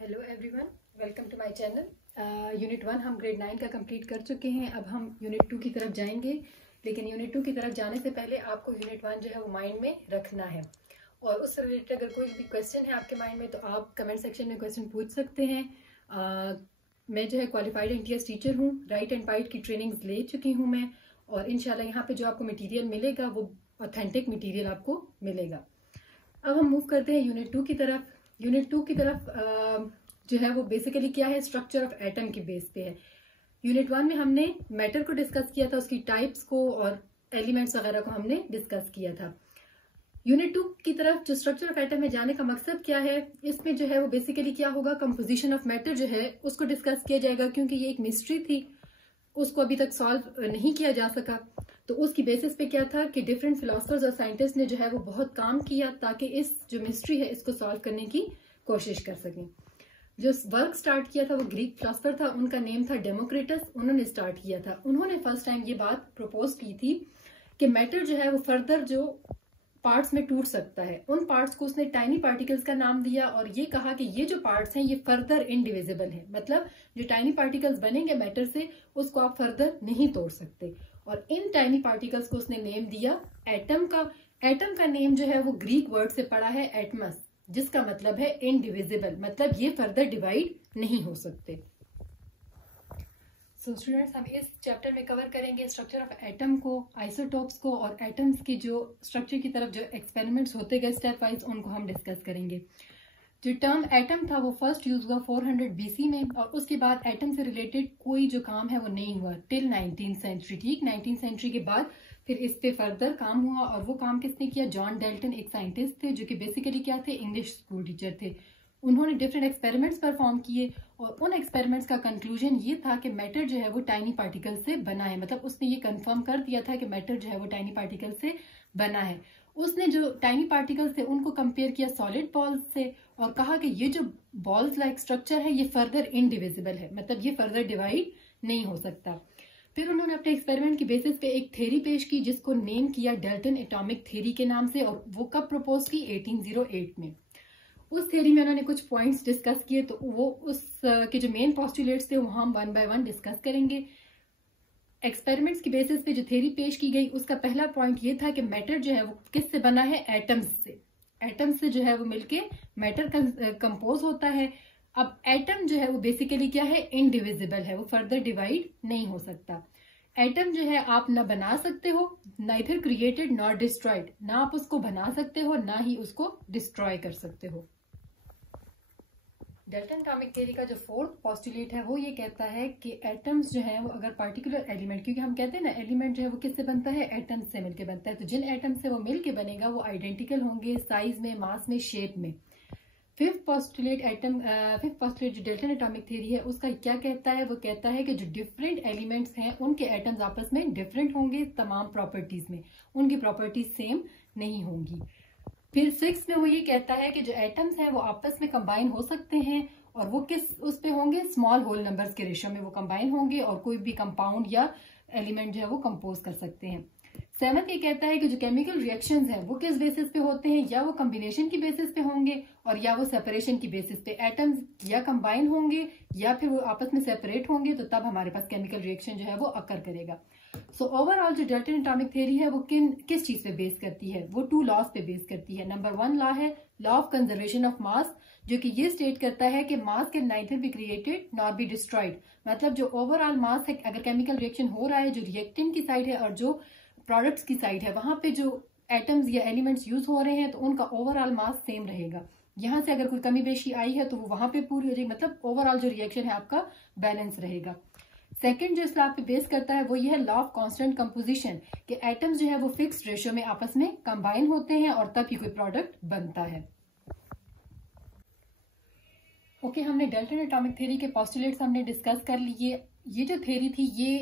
Hello everyone, welcome to my channel. Unit 1 हम grade 9 का complete कर चुके हैं। अब हम यूनिट 2 की तरफ जाएंगे, लेकिन यूनिट 2 की तरफ जाने से पहले आपको यूनिट 1 जो है वो माइंड में रखना है। और उससे रिलेटेड अगर कोई भी क्वेश्चन है आपके माइंड में तो आप कमेंट सेक्शन में क्वेश्चन पूछ सकते हैं। मैं जो है क्वालिफाइड एनटीएस टीचर हूँ, राइट एंड वाइट की ट्रेनिंग्स ले चुकी हूँ मैं, और इंशाल्लाह यहाँ पे जो आपको मटीरियल मिलेगा वो ऑथेंटिक मटीरियल आपको मिलेगा। अब हम मूव करते हैं यूनिट 2 की तरफ। यूनिट 2 की तरफ जो है वो बेसिकली क्या है, स्ट्रक्चर ऑफ एटम के बेस पे है। यूनिट 1 में हमने मैटर को डिस्कस किया था, उसकी टाइप्स को और एलिमेंट्स वगैरह को हमने डिस्कस किया था। यूनिट 2 की तरफ जो स्ट्रक्चर ऑफ एटम में जाने का मकसद क्या है, इसमें जो है वो बेसिकली क्या होगा, कंपोजिशन ऑफ मैटर जो है उसको डिस्कस किया जाएगा, क्योंकि ये एक मिस्ट्री थी, उसको अभी तक सॉल्व नहीं किया जा सका। तो उसकी बेसिस पे क्या था कि डिफरेंट फिलोसफर्स और साइंटिस्ट ने जो है वो बहुत काम किया ताकि इस जो मिस्ट्री है इसको सॉल्व करने की कोशिश कर सकें। जो वर्क स्टार्ट किया था वो ग्रीक फिलोसफर था, उनका नेम था डेमोक्रिटस। उन्होंने स्टार्ट किया था, उन्होंने फर्स्ट टाइम ये बात प्रपोज की थी कि मैटर जो है वो फर्दर जो पार्ट्स में टूट सकता है, उन पार्ट्स को उसने टाइनी पार्टिकल्स का नाम दिया और ये कहा कि ये जो पार्ट्स हैं ये फर्दर इनडिविजिबल हैं, मतलब जो टाइनी पार्टिकल्स बनेंगे मैटर से उसको आप फर्दर नहीं तोड़ सकते। और इन टाइनी पार्टिकल्स को उसने नेम दिया एटम का। एटम का नेम जो है वो ग्रीक वर्ड से पड़ा है एटमस, जिसका मतलब है इनडिविजिबल, मतलब ये फर्दर डिवाइड नहीं हो सकते। सो स्टूडेंट्स, हम इस चैप्टर में कवर करेंगे स्ट्रक्चर ऑफ एटम को, आइसोटोप्स को, और एटम्स की जो स्ट्रक्चर की तरफ जो एक्सपेरिमेंट्स होते गए स्टेप वाइज उनको हम डिस्कस करेंगे। जो टर्म एटम था वो फर्स्ट यूज हुआ 400 BC में, और उसके बाद एटम से रिलेटेड कोई जो काम है वो नहीं हुआ टिल 19th सेंचुरी। ठीक, 19th सेंचुरी के बाद फिर इस पे फर्दर काम हुआ, और वो काम किसने किया, जॉन डेल्टन एक साइंटिस्ट थे जो कि बेसिकली क्या थे, इंग्लिश स्कूल टीचर थे। उन्होंने डिफरेंट एक्सपेरिमेंट्स परफॉर्म किए और उन एक्सपेरिमेंट्स का कंक्लूजन ये था कि मैटर जो है वो टाइनी पार्टिकल से बना है, मतलब उसने ये कंफर्म कर दिया था कि मैटर जो है वो टाइनी पार्टिकल से बना है। उसने जो टाइनी पार्टिकल्स थे उनको कंपेयर किया सॉलिड बॉल्स से और कहा कि ये जो बॉल्स लाइक स्ट्रक्चर है ये फर्दर इनडिविजिबल है, मतलब ये फर्दर डिवाइड नहीं हो सकता। फिर उन्होंने अपने एक्सपेरिमेंट की बेसिस पे एक थ्योरी पेश की जिसको नेम किया डेल्टन एटॉमिक थ्योरी के नाम से, और वो कब प्रपोज की, 1808 में। उस थ्योरी में उन्होंने कुछ पॉइंट्स डिस्कस किए, तो वो उस के जो मेन पोस्टुलेट्स थे वो हम 1 by 1 डिस्कस करेंगे। एक्सपेरिमेंट्स की बेसिस पे जो थ्योरी पेश की गई उसका पहला पॉइंट ये था कि मैटर जो है वो किससे बना है, एटम्स से। एटम्स से जो है वो मिलके मैटर कंपोज होता है। अब एटम जो है वो बेसिकली क्या है, इनडिविजिबल है, वो फर्दर डिवाइड नहीं हो सकता। एटम जो है आप ना बना सकते हो, नाइदर क्रिएटेड नॉट डिस्ट्रॉयड, ना आप उसको बना सकते हो ना ही उसको डिस्ट्रॉय कर सकते हो। डेल्टन एटॉमिक थ्योरी का जो फोर्थ पोस्टुलेट है वो ये कहता है कि एटम्स जो है वो अगर पार्टिकुलर एलिमेंट, क्योंकि हम कहते हैं ना एलिमेंट जो है वो किससे बनता है, एटम्स से मिलके बनता है, तो जिन एटम्स से वो मिलके बनेगा वो आइडेंटिकल होंगे साइज में, मास में, शेप में। फिफ्थ पोस्टुलेट जो डेल्टन एटॉमिक थ्योरी है उसका क्या कहता है, वो कहता है कि जो डिफरेंट एलिमेंट्स हैं उनके एटम्स आपस में डिफरेंट होंगे तमाम प्रॉपर्टीज में, उनकी प्रॉपर्टीज सेम नहीं होंगी। फिर सिक्स में वो ये कहता है कि जो एटम्स हैं वो आपस में कंबाइन हो सकते हैं, और वो किस उस पे होंगे, स्मॉल होल नंबर्स के रेशियो में वो कंबाइन होंगे और कोई भी कंपाउंड या एलिमेंट जो है वो कंपोज कर सकते हैं। सेवंथ ये कहता है कि जो केमिकल रिएक्शंस हैं वो किस बेसिस पे होते हैं, या वो कॉम्बिनेशन की बेसिस पे होंगे और या वो सेपरेशन की बेसिस पे। एटम्स या कंबाइन होंगे या फिर वो आपस में सेपरेट होंगे, तो तब हमारे पास केमिकल रिएक्शन जो है वो अकर करेगा। सो ओवरऑल जो डेल्टन एटॉमिक थ्योरी है वो किस चीज पे बेस करती है, वो 2 लॉज पे बेस करती है। नंबर 1 लॉ है law of conservation of mass, जो कि ये स्टेट करता है कि मास can neither be created nor be destroyed, मतलब जो ओवरऑल मास है, अगर केमिकल रिएक्शन हो रहा है, जो रिएक्टेंट की साइड है और जो प्रोडक्ट्स की साइड है, वहां पे जो एटम्स या एलिमेंट्स यूज हो रहे हैं तो उनका ओवरऑल मास सेम रहेगा। यहाँ से अगर कोई कमी बेशी आई है तो वो वहां पे पूरी हो जाएगी, मतलब ओवरऑल जो रिएक्शन है आपका बैलेंस रहेगा। सेकंड जो इस लॉ पे बेस करता है वो ये है लॉ ऑफ कांस्टेंट कंपोजिशन, कि एटम्स जो है वो फिक्स्ड रेशियो में आपस में कंबाइन होते हैं और तब ही कोई प्रोडक्ट बनता है। ओके, हमने डेल्टन एटॉमिक थ्योरी के पोस्टुलेट्स हमने डिस्कस कर लिए। ये जो थ्योरी थी ये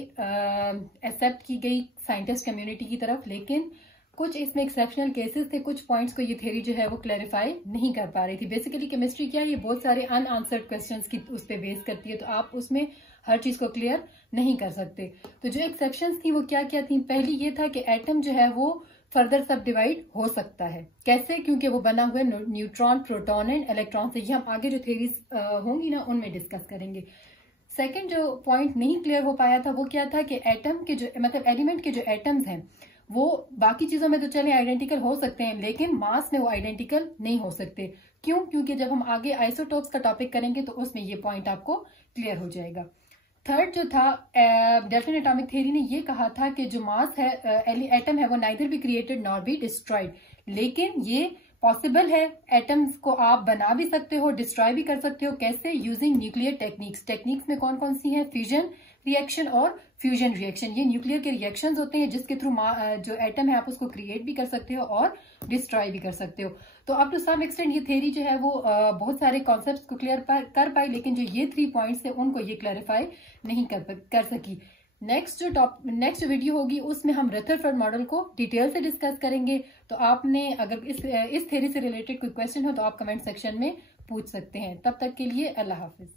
एक्सेप्ट की गई साइंटिस्ट कम्युनिटी की तरफ, लेकिन कुछ इसमें एक्सेप्शनल केसेस थे, कुछ पॉइंट्स को ये थ्योरी जो है वो क्लैरिफाई नहीं कर पा रही थी। बेसिकली केमिस्ट्री क्या है, ये बहुत सारे अनआंसर्ड क्वेश्चंस की उस पर बेस करती है, तो आप उसमें हर चीज को क्लियर नहीं कर सकते। तो जो एक्सेप्शंस थी वो क्या क्या थी, पहली ये था कि एटम जो है वो फर्दर सब डिवाइड हो सकता है। कैसे? क्योंकि वो बना हुआ है न्यूट्रॉन, प्रोटॉन एंड इलेक्ट्रॉन से। ये हम आगे जो थ्योरीज होंगी ना उनमें डिस्कस करेंगे। सेकंड जो पॉइंट नहीं क्लियर हो पाया था वो क्या था कि एटम के जो मतलब एलिमेंट के जो एटम्स हैं वो बाकी चीजों में तो चले आइडेंटिकल हो सकते हैं, लेकिन मास में वो आइडेंटिकल नहीं हो सकते। क्यों? क्योंकि जब हम आगे आइसोटोप्स का टॉपिक करेंगे तो उसमें ये पॉइंट आपको क्लियर हो जाएगा। थर्ड जो था, डाल्टन एटॉमिक थ्योरी ने ये कहा था कि जो मास है एटम है वो neither be created nor be destroyed, लेकिन ये पॉसिबल है। एटम्स को आप बना भी सकते हो, डिस्ट्रॉय भी कर सकते हो। कैसे? Using nuclear techniques. टेक्निक्स में कौन कौन सी हैं? फ्यूजन रिएक्शन और फ्यूजन रिएक्शन। ये न्यूक्लियर के रिएक्शंस होते हैं जिसके थ्रू जो एटम है आप उसको क्रिएट भी कर सकते हो और डिस्ट्रॉय भी कर सकते हो। तो अप टू सम एक्सटेंट ये थ्योरी जो है वो बहुत सारे कॉन्सेप्ट्स को क्लियर कर पाई, लेकिन जो ये 3 पॉइंट्स है उनको ये क्लैरिफाई नहीं कर सकी। नेक्स्ट वीडियो होगी उसमें हम रदरफोर्ड मॉडल को डिटेल से डिस्कस करेंगे। तो आपने अगर इस थ्योरी से रिलेटेड कोई क्वेश्चन हो तो आप कमेंट सेक्शन में पूछ सकते हैं। तब तक के लिए अल्लाह हाफिज।